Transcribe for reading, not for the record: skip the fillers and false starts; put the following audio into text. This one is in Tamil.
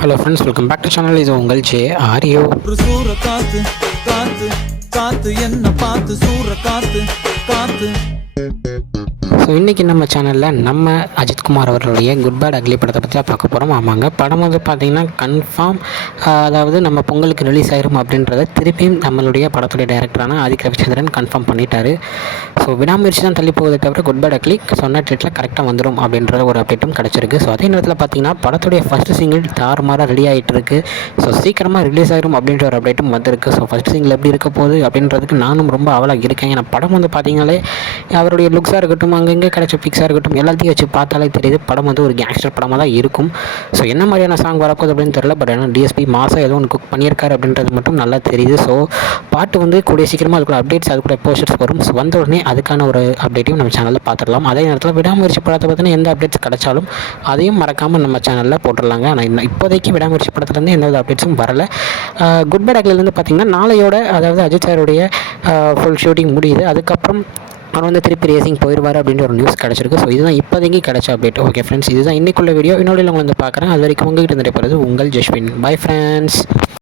Hello friends, welcome back to channel. இது உங்கள் ஜே ஆரியோ. சூற காத்து காத்து காத்து என்ன பார்த்து சூற காத்து காத்து. ஸோ இன்றைக்கி நம்ம சேனலில் நம்ம அஜித்குமார் அவர்களுடைய குட் பேட் அக்லி படத்தை பற்றி தான் பார்க்க போகிறோம். ஆமாங்க, படம் வந்து பார்த்திங்கன்னா கன்ஃபார்ம், அதாவது நம்ம பொங்கலுக்கு ரிலீஸ் ஆயிரும் அப்படின்றத திருப்பியும் நம்மளுடைய படத்துடைய டைரக்டரான ஆதிக் ரவிச்சந்திரன் கன்ஃபார்ம் பண்ணிட்டார். ஸோ விடாமுயற்சி தான் தள்ளி போவதை தவிர குட் பேட் அக்லி சொன்ன டேட்டில் கரெக்டாக வந்துடும் அப்படின்ற ஒரு அப்டேட்டும் கிடச்சிருக்கு. ஸோ அதே நேரத்தில் பார்த்திங்கன்னா படத்துடைய ஃபஸ்ட் சிங்கிள் தாறுமாறாக ரெடி ஆகிட்டு இருக்குது. ஸோ சீக்கிரமாக ரிலீஸ் ஆயிரும் அப்படின்ற ஒரு அப்டேட்டும் வந்திருக்கு. ஸோ ஃபஸ்ட் சிங்கிள் எப்படி இருக்க போகுது அப்படின்றதுக்கு நானும் ரொம்ப அவலாக இருக்கேன். ஏன்னா படம் வந்து பார்த்திங்கனாலே அவருடைய லுக்ஸாக இருக்கட்டும், அங்கங்கே கிடைச்ச பிக்ஸாக இருக்கட்டும், எல்லாத்தையும் வச்சு பார்த்தாலே தெரியுது படம் வந்து ஒரு கேங்ஸ்டர் படமாக தான் இருக்கும். ஸோ என்ன மாதிரியான சாங் வரப்போகுது அப்படின்னு தெரியல. பட் ஆனால் டிஎஸ்பி மாதம் ஏதோ ஒன்று குக் பண்ணியிருக்காரு அப்படின்றது மட்டும் நல்லா தெரியுது. ஸோ பாட்டு வந்து கூடிய சீக்கிரமாக அதுக்குள்ள அப்டேட்ஸ், அதுக்குள்ள போஸ்டர்ஸ் வரும். ஸோ வந்த உடனே அதுக்கான ஒரு அப்டேட்டையும் நம்ம சேனலில் பார்த்துடலாம். அதே நேரத்தில் விடாமுயற்சி படத்தை பற்றின எந்த அப்டேட்ஸ் கிடைச்சாலும் அதையும் மறக்காமல் நம்ம சேனலில் போட்டுடலாங்க. ஆனால் இப்போதைக்கு விடாமுயற்சி படத்துலேருந்து எந்த ஒரு அப்டேட்ஸும் வரலை. குட் பேட் அக்லிலேருந்து பார்த்திங்கன்னா நாளையோட, அதாவது அஜித் சாருடைய ஃபுல் ஷூட்டிங் முடியுது. அதுக்கப்புறம் அவர் வந்து திருப்பி ரேசிங் போயிடுவார் அப்படின்ற ஒரு நியூஸ் கிடச்சிருக்கு. ஸோ இதுதான் இப்போதைக்கு கிடைச்ச அப்டேட். ஓகே ஃப்ரெண்ட்ஸ், இதுதான் இன்றைக்குள்ள வீடியோ. இன்னொரு உங்களை வந்து பார்க்குறேன். அது வரைக்கும் உங்கள்கிட்ட இருந்து போகிறது உங்கள் ஜஸ்வின். Bye friends.